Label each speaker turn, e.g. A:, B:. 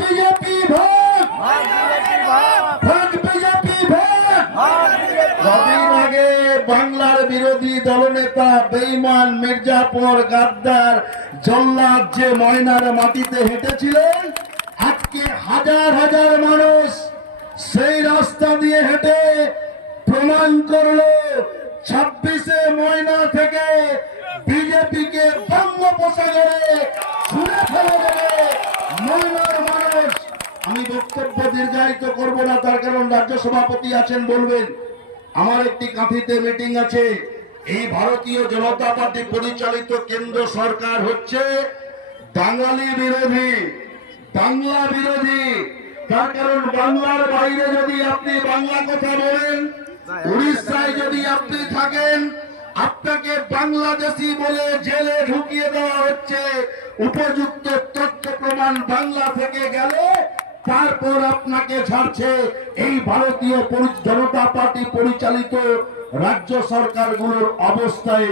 A: BJP BJP মাটিতে হেঁটেছিলেন আজকে হাজার হাজার মানুষ সেই রাস্তা দিয়ে হেঁটে প্রমাণ করল, ছাব্বিশে ময়না থেকে ছুঁড়ে ফেলে দেবে। মানুষ আমি বক্তব্য দীর্ঘায়িত করব না তার কারণ রাজ্য সভাপতি আছেন বলবেন আমার একটি কাঁথিতে মিটিং আছে। এই ভারতীয় জনতা পার্টি পরিচালিত কেন্দ্র সরকার হচ্ছে বাঙালি বিরোধী বাংলা বিরোধী। তার কারণ বাংলার বাইরে যদি আপনি বাংলা কথা বলেন উড়িষ্যায় যদি আপনি থাকেন আপনাকে বাংলাদেশি বলে জেলে ঢুকিয়ে দেওয়া হচ্ছে। উপযুক্ত তথ্য প্রমাণ বাংলা থেকে গেলে তারপর আপনাকে ছাড়ছে এই ভারতীয় জনতা পার্টি পরিচালিত রাজ্য সরকারগুলোর অবস্থায়।